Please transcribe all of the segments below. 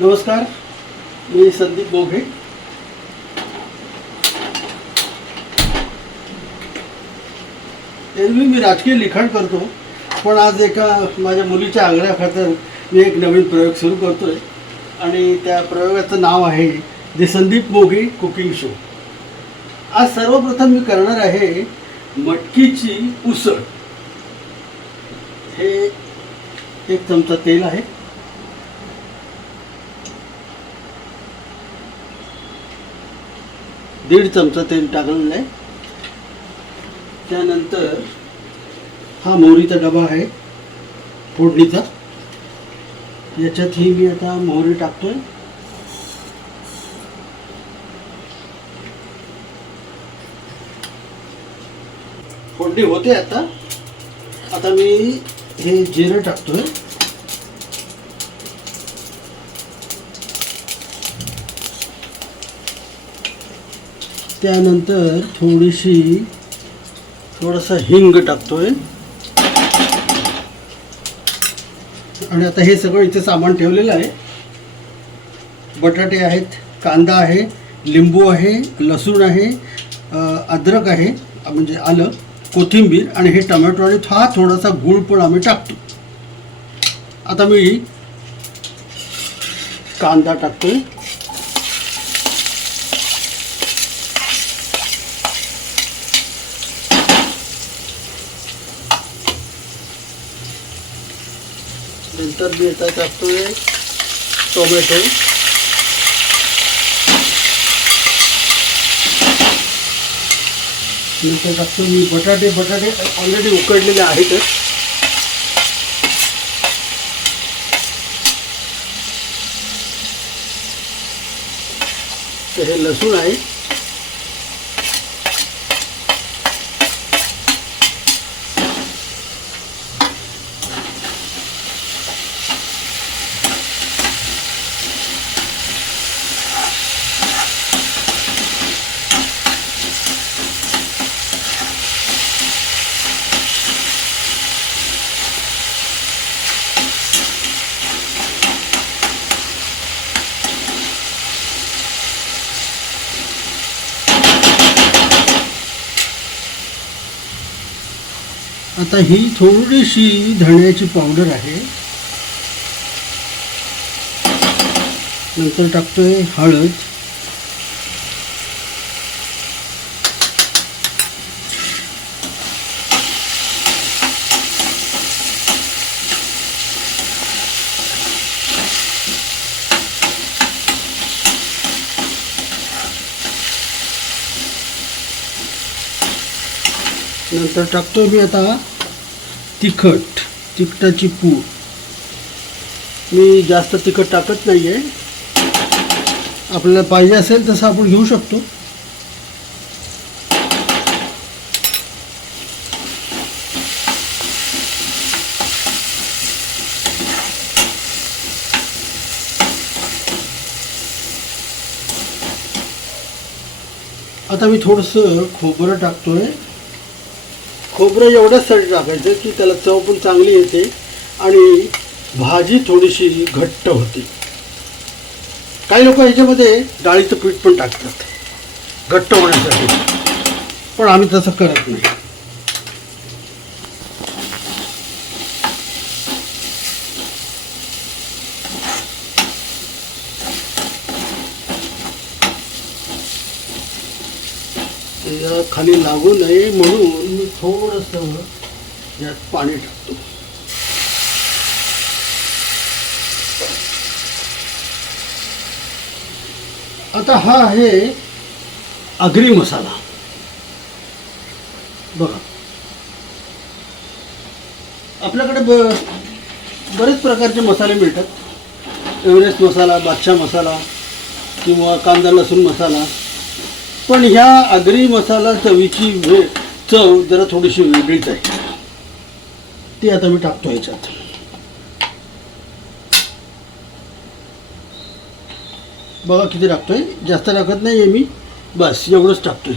नमस्कार मी संदीप बोघे. एरवी मी राजकीय लिखाण करतो पण आज एका माझ्या मुलीच्या आग्रहाखातर मी एक नवीन प्रयोग सुरू करतो आहे आणि त्या प्रयोगाचं नाव आहे जे संदीप मोघे कुकिंग शो. आज सर्वप्रथम मी करणार आहे मटकीची उसळ. हे एक चमचा तेल आहे. दीड चमचा तेल टाकलेलं आहे. त्यानंतर हा मोहरीचा डबा आहे फोडणीचा. याच्यातही मी आता मोहरी टाकतोय. फोडणी होते आता. आता मी हे जिरं टाकतोय. त्यानंतर थोडीशी थोडासा हिंग टाकतोय. आणि आता हे सगळं इथे सामान ठेवलेलं आहे. बटाटे आहेत कांदा आहे लिंबू आहे लसूण आहे अद्रक आहे म्हणजे आलं कोथिंबीर आणि हे टमॅटो आणि हा थोडासा गूळ पण आम्ही टाकतो. आता मी कांदा टाकतोय. नंतर मी आता टाकतोय टोमॅटो। नंतर टाकतो मी बटाटे बटाटे ऑलरेडी उकडलेले आहेतच तर हे लसूण आहे आता ही थोडीशी धण्याची पावडर आहे. नंतर टाकतोय हळद. नंतर टाकतो मी आता तिखट तिखटाची पूड. मी जास्त तिखट टाकत नाही आहे आपल्याला पाहिजे असेल तसं आपण घेऊ शकतो. आता मी थोडंसं खोबरं टाकतोय. खोबरं एवढ्यासाठी टाकायचं की त्याला चव पण चांगली येते आणि भाजी थोडीशी घट्ट होते. काही लोक ह्याच्यामध्ये डाळीचं पीठ पण टाकतात. घट्ट होण्यासाठी. पण आम्ही तसं करत नाही. त्याच्याखाली लागू नये म्हणून मी थोडंसं यात पाणी टाकतो. आता हा आहे आगरी मसाला. बघा. आपल्याकडे ब बरेच प्रकारचे मसाले मिळतात. एव्हरेस्ट मसाला बादशाह मसाला किंवा कांदा लसूण मसाला. पण ह्या आगरी मसाला चवीची वे चव जरा थोडीशी वेगळीच आहे. ती आता मी टाकतो ह्याच्यात. बघा किती टाकतोय. जास्त टाकत नाही आहे मी. बस एवढंच टाकतोय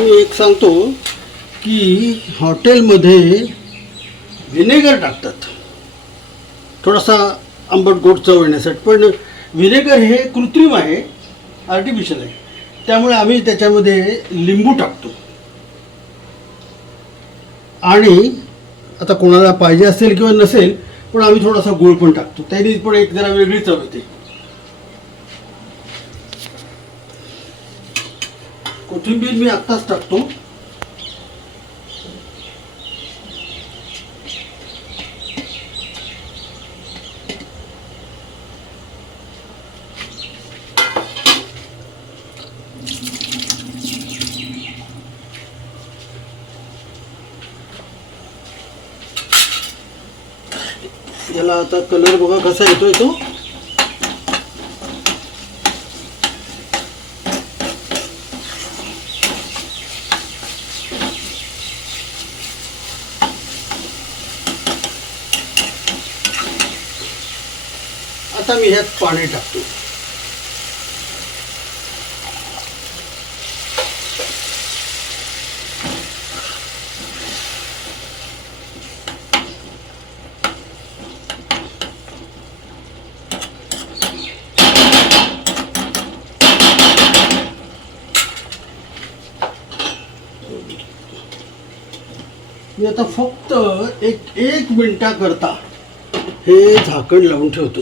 मी एक सांगतो की हॉटेलमध्ये व्हिनेगर टाकतात. थोडासा आंबट गोड चव येण्यासाठी पण व्हिनेगर हे कृत्रिम आहे आर्टिफिशियल आहे. त्यामुळे आम्ही त्याच्यामध्ये लिंबू टाकतो. आणि आता कोणाला पाहिजे असेल किंवा नसेल पण आम्ही थोडासा गुळ पण टाकतो. त्याने पण एक जरा वेगळी चव येते. कोथिंबीर मी आत्ताच टाकतो. याला आता कलर बघा कसा येतोय तो. आता मी ह्यात पाणी टाकतो. मी आता फक्त एक एक मिनटाकरता हे झाकण लावून ठेवतो.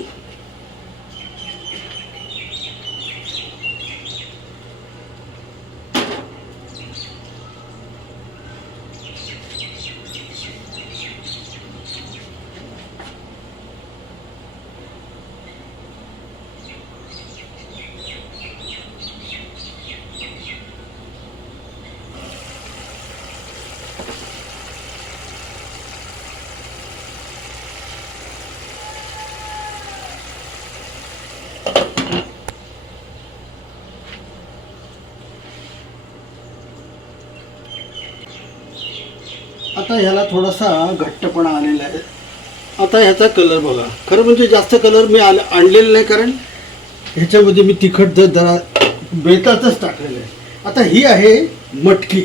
आता ह्याला थोडासा घट्टपणा आलेला आहे. आता ह्याचा कलर बघा. खरं म्हणजे जास्त कलर मी आल आणलेला नाही कारण ह्याच्यामध्ये मी तिखट जर जरा बेतातच टाकलेलं आहे. आता ही आहे मटकी.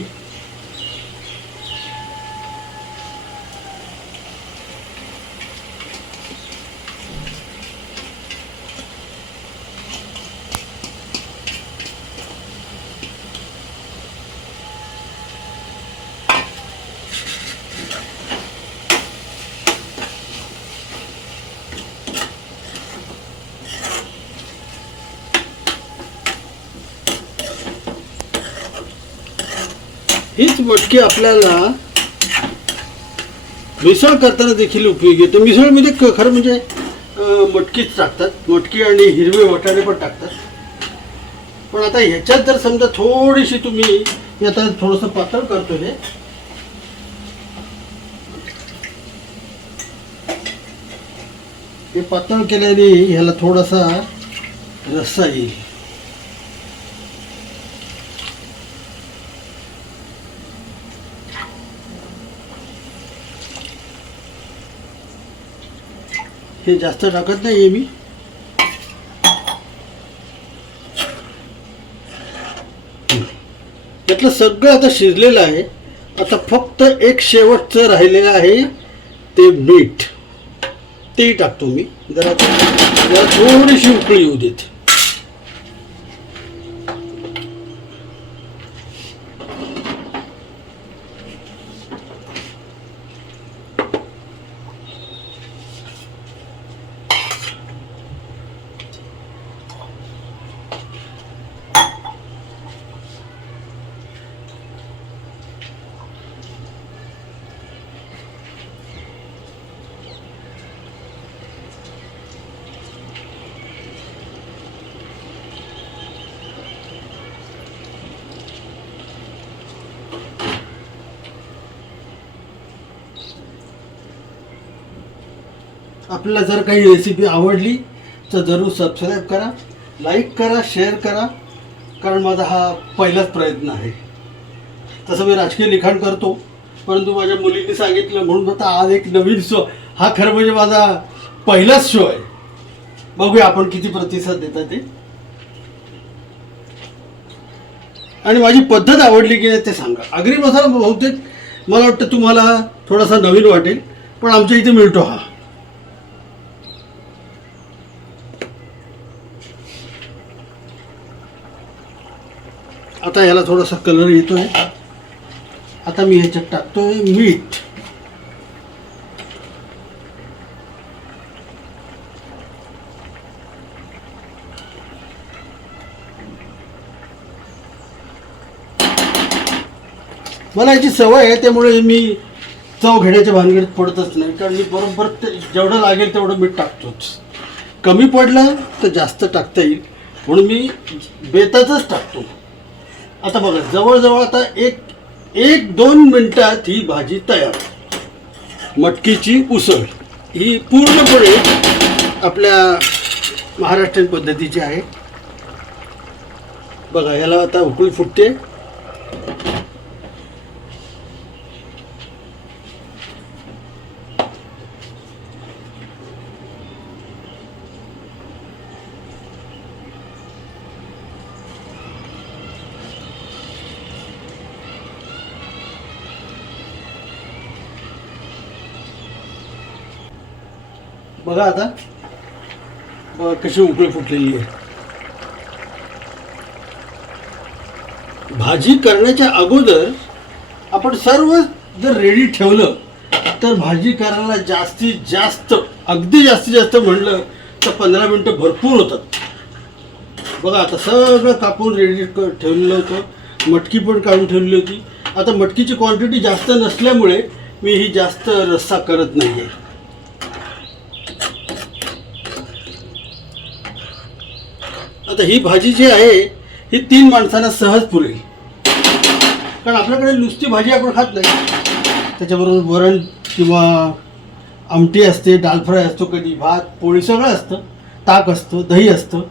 हीच मटकी आपल्याला मिसळ करताना देखील उपयोगी येते. मिसळमध्ये क- खरं म्हणजे मटकीच टाकतात. मटकी आणि हिरवे वाटाणे पण टाकतात. पण आता ह्याच्यात जर समजा थोडीशी तुम्ही आता थोडंसं पातळ करतो हे. हे पातळ केल्याने ह्याला थोडासा रस्सा येईल. हे जास्त टाकत नाही आहे मी. यातलं सगळं आता शिजलेलं आहे. आता फक्त एक शेवटचं राहिलेलं आहे ते मीठ. तेही टाकतो मी. जरा जरा थोडीशी उकळी येऊ देते. आपल्याला जर काही रेसिपी आवडली तर जरूर सबस्क्राईब करा लाईक करा शेअर करा. कारण माझा हा पहिलाच प्रयत्न आहे. तसं मी राजकीय लिखाण करतो परंतु माझ्या मुलींनी सांगितलं म्हणून आता आज एक नवीन शो हा खरं म्हणजे माझा पहिलाच शो आहे. बघूया आपण किती प्रतिसाद देतात ते. आणि माझी पद्धत आवडली की नाही ते सांगा. आगरी मसाला बहुतेक मला वाटतं तुम्हाला थोडासा नवीन वाटेल पण आमच्या इथे मिळतो हा. आता याला थोडासा कलर येतोय. आता मी ह्याच्यात टाकतोय मीठ. मला याची सवय आहे त्यामुळे मी चव घेण्याच्या भानगडीत पडतच नाही. कारण मी बरोबर ते जेवढं लागेल तेवढं मीठ टाकतोच. कमी पडलं तर जास्त टाकता येईल. म्हणून मी बेताचंच टाकतो. आता बघा जवळजवळ आता एक एक दोन मिनटात ही भाजी तयार. मटकीची उसळ. ही पूर्णपणे आपल्या महाराष्ट्रीयन पद्धतीची आहे. बघा ह्याला आता उकळी फुटते. बघा आता. बघा कशी उकळी फुटलेली आहे. भाजी करण्याच्या अगोदर आपण सर्व जर रेडी ठेवलं तर भाजी करायला जास्तीत जास्त अगदी जास्तीत जास्त म्हणलं तर पंधरा मिनटं भरपूर होतात. बघा आता सगळं कापून रेडी ठेवलेलं होतं. मटकी पण काढून ठेवली होती. आता मटकीची क्वांटिटी जास्त नसल्यामुळे मी ही जास्त रस्सा करत नाही आहे आता ही भाजी जी आहे ही तीन माणसांना सहज पुरेल. कारण आपल्याकडे नुसती भाजी आपण खात नाही. त्याच्याबरोबर वरण किंवा आमटी असते दाल फ्राय असतो कधी भात पोळी सगळं असतं. ताक असतं दही असतं.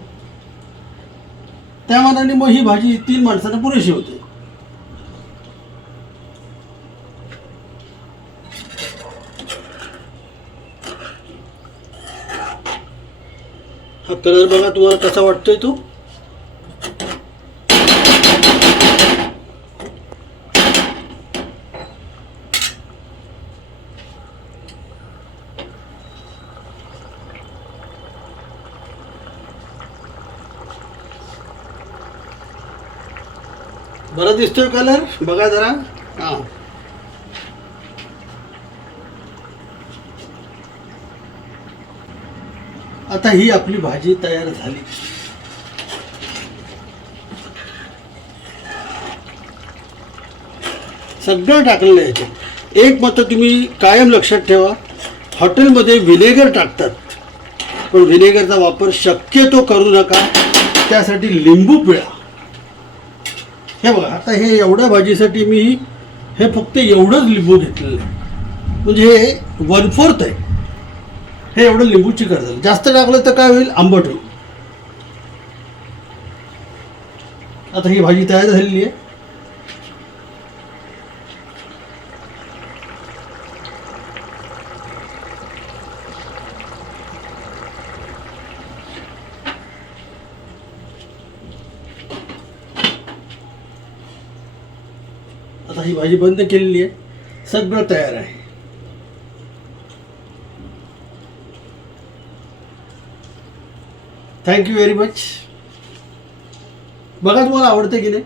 त्या मानाने मग ही भाजी तीन माणसांना पुरेशी होते. हा कलर बघा तुम्हाला कसा वाटतोय तो. बरं दिसतोय कलर बघा जरा. हा. आता ही आपली भाजी तयार झाली. सगळं टाकलेलं आहे याच्यात एक मात्र तुम्ही कायम लक्षात ठेवा हॉटेलमध्ये व्हिनेगर टाकतात. पण व्हिनेगरचा वापर शक्यतो करू नका. त्यासाठी लिंबू पिळा. हे बघा आता हे एवढ्या भाजीसाठी मी हे फक्त एवढंच लिंबू घेतलेलं आहे. म्हणजे हे वन फोर्थ आहे. हे एवढं लिंबूची झालं जास्त टाकलं तर काय होईल? आंबट होईल. आता ही भाजी तयार झालेली आहे. आता ही भाजी बंद केलेली आहे. सगळं तयार आहे. थँक्यू व्हेरी मच बघा तुम्हाला आवडते की नाही?